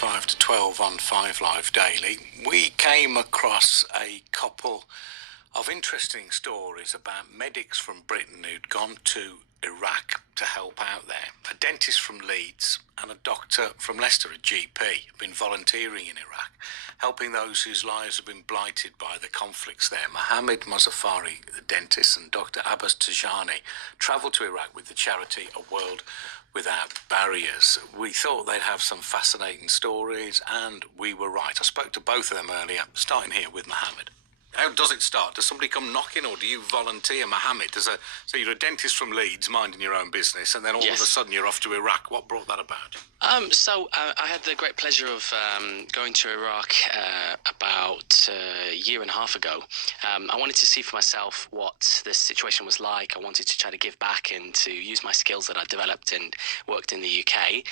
5 to 12 on 5 Live Daily, we came across a couple of interesting stories about medics from Britain who'd gone to Iraq to help out there. A dentist from Leeds and a doctor from Leicester, a GP, have been volunteering in Iraq, helping those whose lives have been blighted by the conflicts there. Mohammad Mozaffari, the dentist, and Doctor Abbas Tejani travelled to Iraq with the charity A World Without Barriers. We thought they'd have some fascinating stories, and we were right. I spoke to both of them earlier, starting here with Mohammed. How does it start? Does somebody come knocking, or do you volunteer? Mohammed, so you're a dentist from Leeds, minding your own business, and then all of a sudden you're off to Iraq. What brought that about? I had the great pleasure of going to Iraq about a year and a half ago. I wanted to see for myself what the situation was like. I wanted to try to give back and to use my skills that I developed and worked in the UK.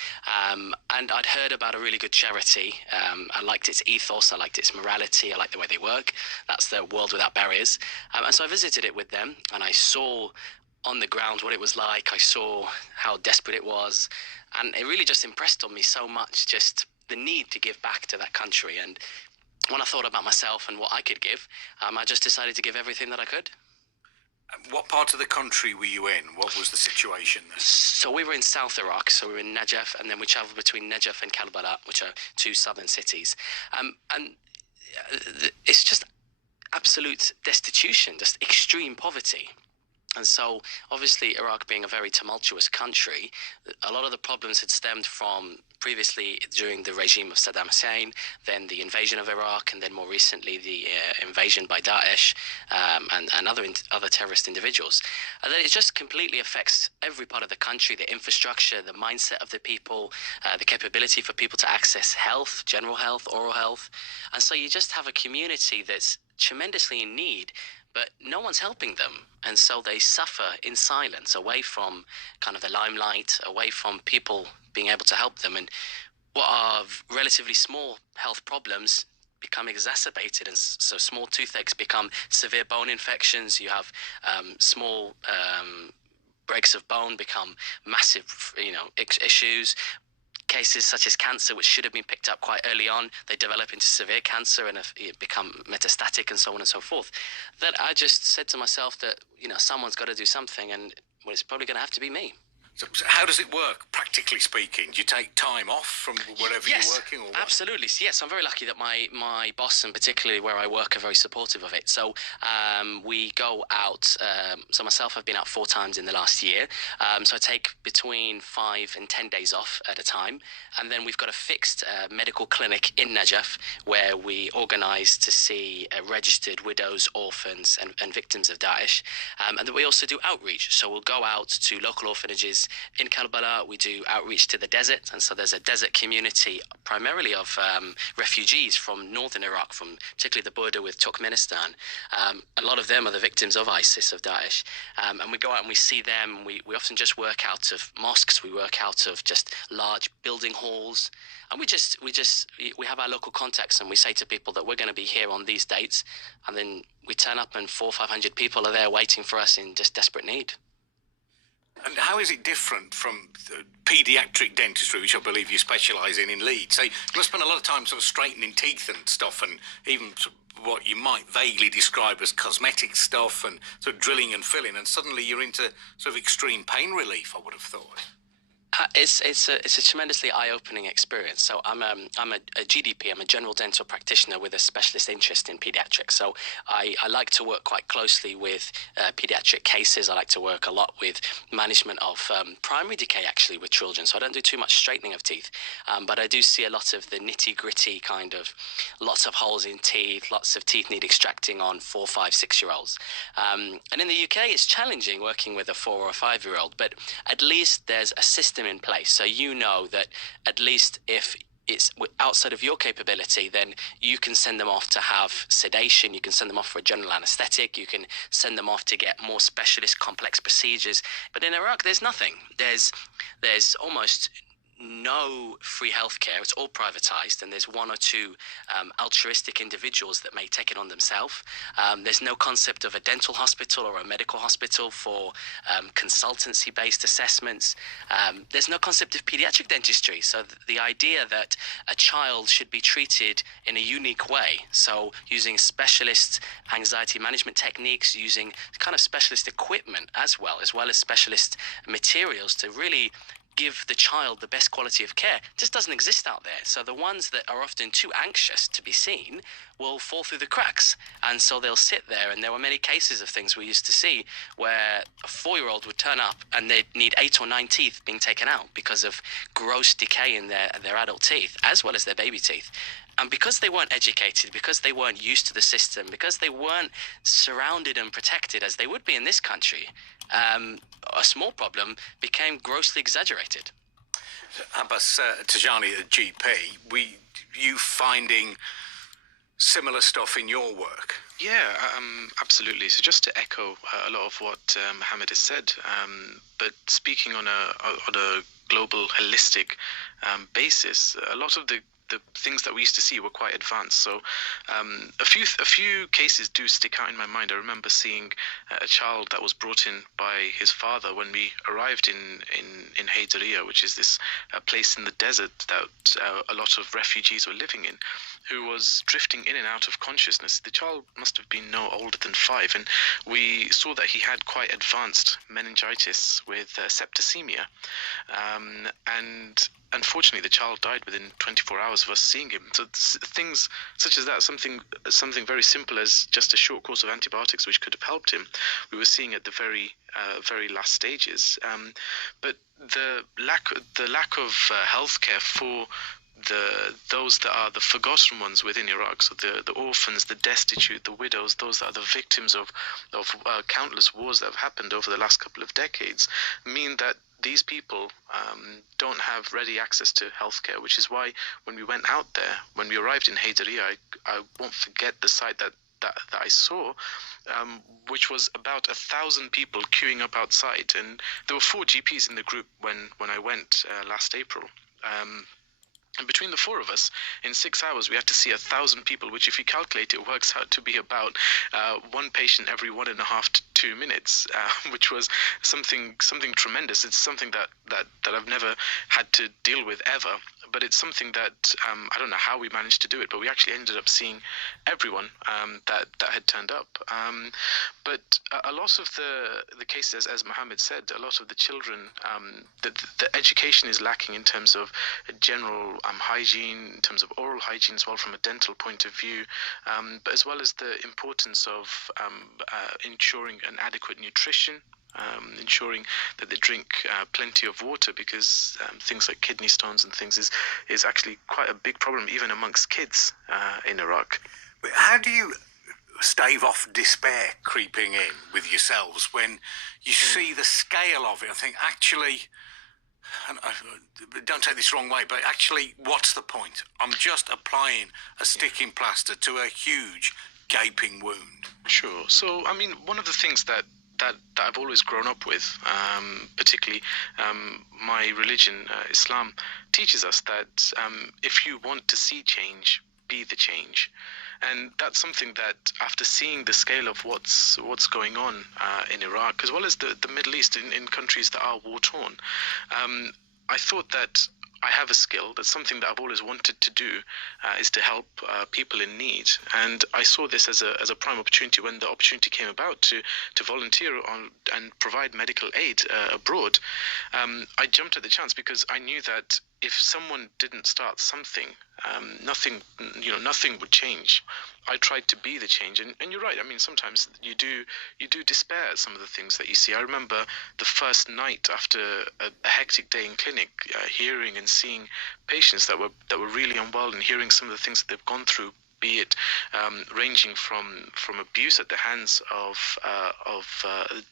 And I'd heard about a really good charity. I liked its ethos. I liked its morality. I liked the way they work. That's the World Without Barriers. And so I visited it with them, and I saw on the ground what it was like. I saw how desperate it was, and it really just impressed on me so much, just the need to give back to that country. And when I thought about myself and what I could give, I just decided to give everything that I could. What part of the country were you in? What was the situation there? So we were in South Iraq, so we were in Najaf, and then we travelled between Najaf and Karbala, which are two southern cities. And it's just absolute destitution, just extreme poverty. And so, obviously, Iraq being a very tumultuous country, a lot of the problems had stemmed from previously during the regime of Saddam Hussein, then the invasion of Iraq, and then more recently the invasion by Daesh and other terrorist individuals. And then it just completely affects every part of the country, the infrastructure, the mindset of the people, the capability for people to access health, general health, oral health. And so you just have a community that's tremendously in need, but no one's helping them. And so they suffer in silence, away from kind of the limelight, away from people being able to help them. And what are relatively small health problems become exacerbated. And so small toothaches become severe bone infections. You have small breaks of bone become massive, issues. Cases such as cancer, which should have been picked up quite early on, they develop into severe cancer and become metastatic and so on and so forth. That I just said to myself that, someone's got to do something, and it's probably going to have to be me. So how does it work, practically speaking? Do you take time off from wherever you're working? Or what? Absolutely. Yes, I'm very lucky that my boss, and particularly where I work, are very supportive of it. So we go out. So myself, I've been out 4 times in the last year. So I take between 5 and 10 days off at a time. And then we've got a fixed medical clinic in Najaf where we organise to see registered widows, orphans and victims of Daesh. And then we also do outreach. So we'll go out to local orphanages. In Karbala, we do outreach to the desert, and so there's a desert community primarily of refugees from northern Iraq, from particularly the border with Turkmenistan. A lot of them are the victims of ISIS, of Daesh, and we go out and we see them. We often just work out of mosques, we work out of just large building halls, and we have our local contacts, and we say to people that we're going to be here on these dates, and then we turn up and 400 or 500 people are there waiting for us in just desperate need. And how is it different from paediatric dentistry, which I believe you specialise in Leeds? So you must spend a lot of time sort of straightening teeth and stuff, and even what you might vaguely describe as cosmetic stuff and sort of drilling and filling, and suddenly you're into sort of extreme pain relief, I would have thought. It's a tremendously eye-opening experience. So I'm a GDP. I'm a general dental practitioner with a specialist interest in paediatrics. So I like to work quite closely with paediatric cases. I like to work a lot with management of primary decay, actually, with children. So I don't do too much straightening of teeth, but I do see a lot of the nitty-gritty kind of lots of holes in teeth, lots of teeth need extracting on 4, 5, 6-year-olds. And in the UK, it's challenging working with a 4 or a 5-year-old, but at least there's a system in place, so that at least if it's outside of your capability, then you can send them off to have sedation, you can send them off for a general anaesthetic, you can send them off to get more specialist complex procedures. But in Iraq, there's nothing. There's almost no free healthcare. It's all privatized, and there's one or two altruistic individuals that may take it on themselves. There's no concept of a dental hospital or a medical hospital for consultancy-based assessments. There's no concept of pediatric dentistry. So the idea that a child should be treated in a unique way, so using specialist anxiety management techniques, using kind of specialist equipment as well as specialist materials to really give the child the best quality of care, just doesn't exist out there. So the ones that are often too anxious to be seen will fall through the cracks, and so they'll sit there. And there were many cases of things we used to see where a 4-year-old would turn up and they'd need 8 or 9 teeth being taken out because of gross decay in their adult teeth as well as their baby teeth. And because they weren't educated, because they weren't used to the system, because they weren't surrounded and protected as they would be in this country, a small problem became grossly exaggerated. Abbas Tejani, at GP, you finding similar stuff in your work? Yeah, absolutely. So just to echo a lot of what Mohammed has said, but speaking on a global, holistic basis, a lot of the things that we used to see were quite advanced. So a few cases do stick out in my mind. I remember seeing a child that was brought in by his father when we arrived in Haidariyah, which is this place in the desert that a lot of refugees were living in, who was drifting in and out of consciousness. The child must have been no older than 5, and we saw that he had quite advanced meningitis with septicemia, and unfortunately the child died within 24 hours of us seeing him. So things such as that, something very simple as just a short course of antibiotics which could have helped him, we were seeing at the very last stages. But the lack of healthcare for those that are the forgotten ones within Iraq, so the orphans, the destitute, the widows, those that are the victims of countless wars that have happened over the last couple of decades, mean that these people don't have ready access to healthcare, which is why when we went out there, when we arrived in Haidariyah, I won't forget the sight that I saw, which was about 1,000 people queuing up outside, and there were 4 GPs in the group when I went last April. And between the 4 of us, in 6 hours, we had to see 1,000 people, which if you calculate, it works out to be about 1 patient every 1.5 to 2 minutes, which was something tremendous. It's something that I've never had to deal with ever. But it's something that I don't know how we managed to do it, but we actually ended up seeing everyone that had turned up. But a lot of the cases, as Mohammed said, a lot of the children, the education is lacking in terms of general hygiene, in terms of oral hygiene as well from a dental point of view, but as well as the importance of ensuring an adequate nutrition, ensuring that they drink plenty of water, because things like kidney stones and things is actually quite a big problem even amongst kids in Iraq. How do you stave off despair creeping in with yourselves when you see the scale of it? I think actually, and don't take this wrong way, but actually, what's the point? I'm just applying a sticking plaster to a huge gaping wound. Sure. So, I mean, one of the things that I've always grown up with, particularly my religion, Islam, teaches us that if you want to see change, be the change. And that's something that, after seeing the scale of what's going on in Iraq, as well as the Middle East, in countries that are war-torn, I thought that I have a skill. That's something that I've always wanted to do, is to help people in need. And I saw this as a prime opportunity when the opportunity came about to volunteer on and provide medical aid abroad. I jumped at the chance because I knew that if someone didn't start something, nothing would change. I tried to be the change, and you're right. I mean, sometimes you do despair at some of the things that you see. I remember the first night after a hectic day in clinic, hearing and seeing patients that were really unwell, and hearing some of the things that they've gone through, be it ranging from abuse at the hands of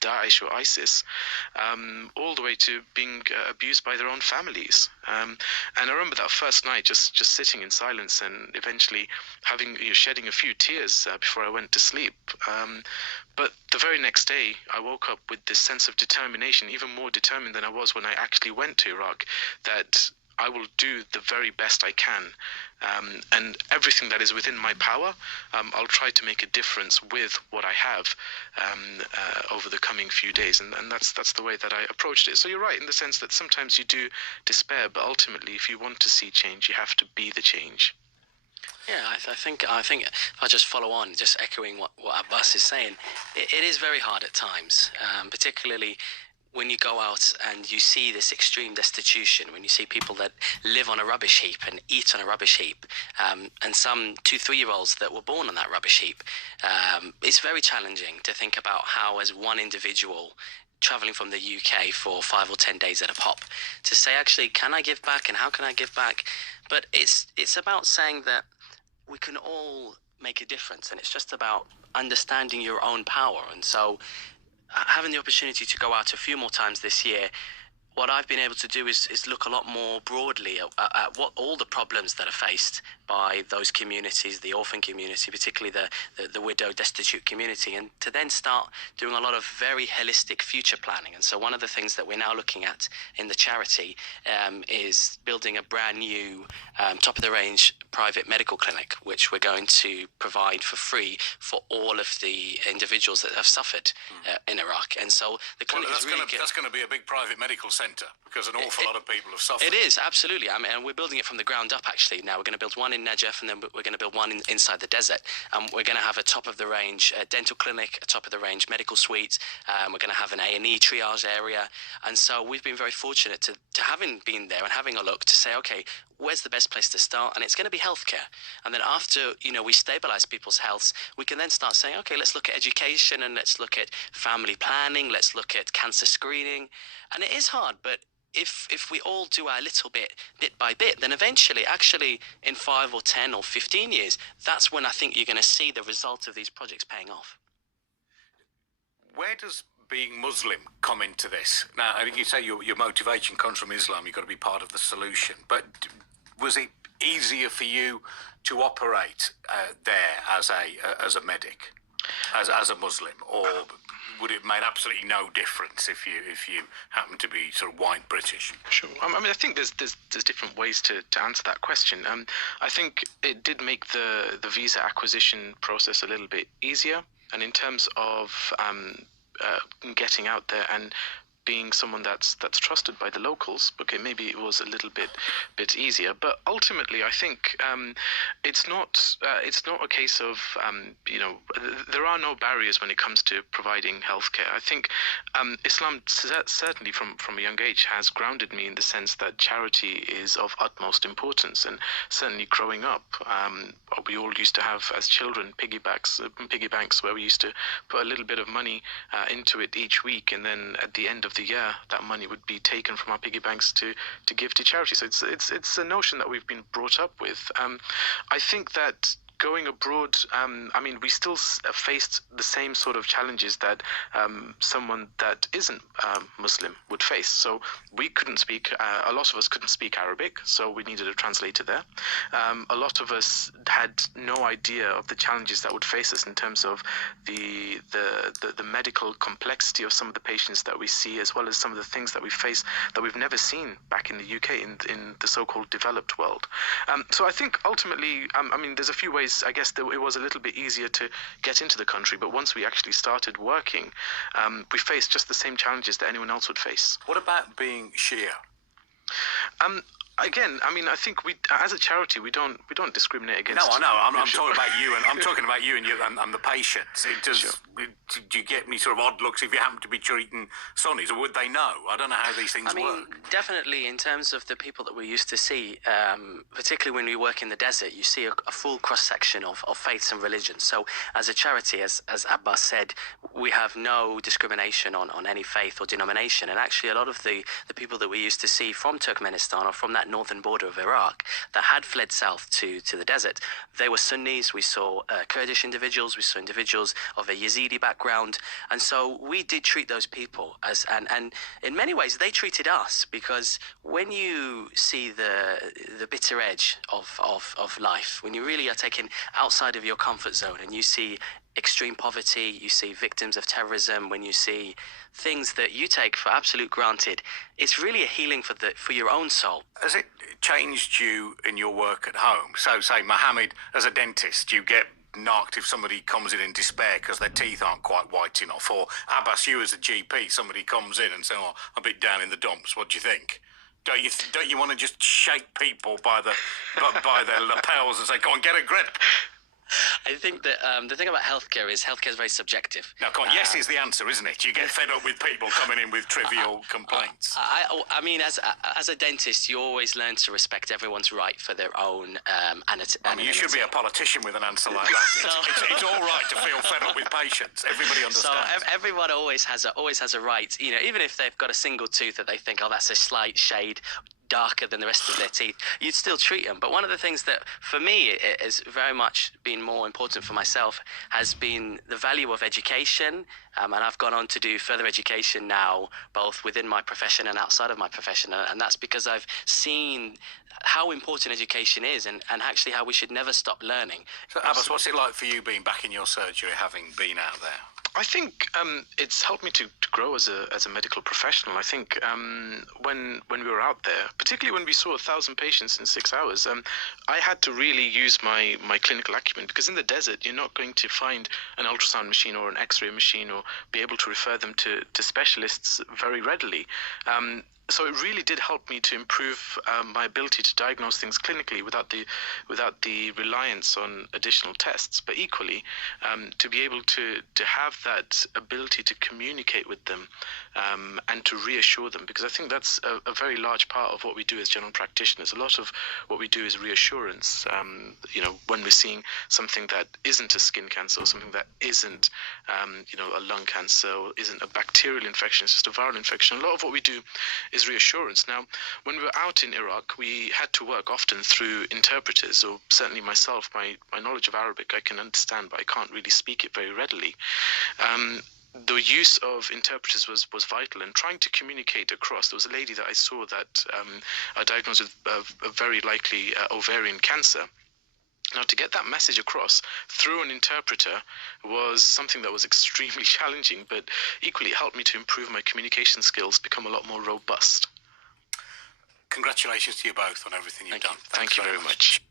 Daesh or ISIS, all the way to being abused by their own families. And I remember that first night just sitting in silence, and eventually shedding a few tears before I went to sleep. But the very next day, I woke up with this sense of determination, even more determined than I was when I actually went to Iraq, that I will do the very best I can, and everything that is within my power, I'll try to make a difference with what I have over the coming few days, and that's the way that I approached it. So you're right in the sense that sometimes you do despair, but ultimately, if you want to see change, you have to be the change. Yeah, I think if I just follow on, just echoing what Abbas is saying, it is very hard at times, particularly when you go out and you see this extreme destitution, when you see people that live on a rubbish heap and eat on a rubbish heap, and some 2-3-year-olds that were born on that rubbish heap, it's very challenging to think about how, as one individual traveling from the UK for 5 or 10 days at a pop, to say, actually, can I give back, and how can I give back? But it's about saying that we can all make a difference, and it's just about understanding your own power. And so having the opportunity to go out a few more times this year, what I've been able to do is look a lot more broadly at what all the problems that are faced by those communities, the orphan community, particularly the widow, destitute community, and to then start doing a lot of very holistic future planning. And so one of the things that we're now looking at in the charity is building a brand new top-of-the-range private medical clinic, which we're going to provide for free for all of the individuals that have suffered in Iraq. And so the clinic is really that's going to be a big private medical centre, because an awful lot of people have suffered. It is, absolutely. I mean, and we're building it from the ground up, actually. Now we're going to build one in Najaf, and then we're going to build one inside the desert. We're going to have a top-of-the-range dental clinic, a top-of-the-range medical suite. We're going to have an A&E triage area. And so we've been very fortunate to having been there and having a look to say, okay, where's the best place to start? And it's going to be healthcare. And then after, we stabilize people's healths, we can then start saying, okay, let's look at education, and let's look at family planning. Let's look at cancer screening. And it is hard, but if we all do our little bit by bit, then eventually, actually, in 5 or 10 or 15 years, that's when I think you're going to see the result of these projects paying off. Where does being Muslim come into this? Now, I think you say your motivation comes from Islam. You've got to be part of the solution. But was it easier for you to operate there as a medic, as a Muslim, or would it make absolutely no difference if you happen to be sort of white British? Sure. I mean, I think there's different ways to answer that question. I think it did make the visa acquisition process a little bit easier, and in terms of getting out there and being someone that's trusted by the locals, okay, maybe it was a little bit easier. But ultimately, I think it's not a case of there are no barriers when it comes to providing healthcare. I think Islam certainly from a young age has grounded me in the sense that charity is of utmost importance. And certainly growing up, we all used to have as children piggy banks where we used to put a little bit of money into it each week, and then at the end of the year, that money would be taken from our piggy banks to give to charity. So it's a notion that we've been brought up with. I think that going abroad, we still faced the same sort of challenges that someone that isn't Muslim would face. So we couldn't speak, a lot of us couldn't speak Arabic, so we needed a translator there. A lot of us had no idea of the challenges that would face us in terms of the medical complexity of some of the patients that we see, as well as some of the things that we face that we've never seen back in the UK, in the so-called developed world. So I think ultimately, there's a few ways. I guess it was a little bit easier to get into the country, but once we actually started working, we faced just the same challenges that anyone else would face. What about being Shia? Again, I think we, as a charity, we don't discriminate against. No, I know. I'm talking about you, and I'm talking about you and the patients. Sure. Do you get any sort of odd looks if you happen to be treating Sunnis, or would they know? I don't know how these things work. Definitely, in terms of the people that we used to see, particularly when we work in the desert, you see a full cross section of faiths and religions. So, as a charity, as Abbas said, we have no discrimination on any faith or denomination. And actually, a lot of the people that we used to see from Turkmenistan or from that northern border of Iraq that had fled south to the desert, they were Sunnis. We saw Kurdish individuals, we saw individuals of a Yazidi background, background, and so we did treat those people as, and in many ways they treated us, because when you see the bitter edge of life, when you really are taken outside of your comfort zone and you see extreme poverty, you see victims of terrorism, when you see things that you take for absolute granted, it's really a healing for your own soul. Has it changed you in your work at home? So, say, Mohammed, as a dentist, you get knocked if somebody comes in despair because their teeth aren't quite white enough. Or Abbas, you as a GP, somebody comes in and says, "Oh, I'm a bit down in the dumps. What do you think?" Don't you want to just shake people by their lapels and say, "Go on, get a grip"? I think that the thing about healthcare is very subjective. Now, come on, yes is the answer, isn't it? You get fed up with people coming in with trivial complaints. I mean, as a dentist, you always learn to respect everyone's right for their own anonymity. You should be a politician with an answer like that. It's all right to feel fed up with patients. Everybody understands. So everyone always has a right. You know, even if they've got a single tooth that they think, oh, that's a slight shade darker than the rest of their teeth, you'd still treat them. But one of the things that for me is very much been more important for myself has been the value of education, and I've gone on to do further education now, both within my profession and outside of my profession, and that's because I've seen how important education is, and actually how we should never stop learning. So Abbas, what's it like for you being back in your surgery, having been out there? I think it's helped me to grow as a medical professional. I think when we were out there, particularly when we saw 1,000 patients in 6 hours, I had to really use my clinical acumen, because in the desert you're not going to find an ultrasound machine or an X-ray machine or be able to refer them to specialists very readily. So it really did help me to improve my ability to diagnose things clinically without the reliance on additional tests. But equally, to be able to have that ability to communicate with them and to reassure them, because I think that's a very large part of what we do as general practitioners. A lot of what we do is reassurance. When we're seeing something that isn't a skin cancer, or something that isn't, a lung cancer, or isn't a bacterial infection, it's just a viral infection. A lot of what we do is reassurance. Now, when we were out in Iraq, we had to work often through interpreters, or certainly myself, my knowledge of Arabic I can understand, but I can't really speak it very readily. The use of interpreters was vital, and trying to communicate across. There was a lady that I saw that are diagnosed with a very likely ovarian cancer. Now, to get that message across through an interpreter was something that was extremely challenging, but equally it helped me to improve my communication skills, become a lot more robust. Congratulations to you both on everything you've done. Thank you very much.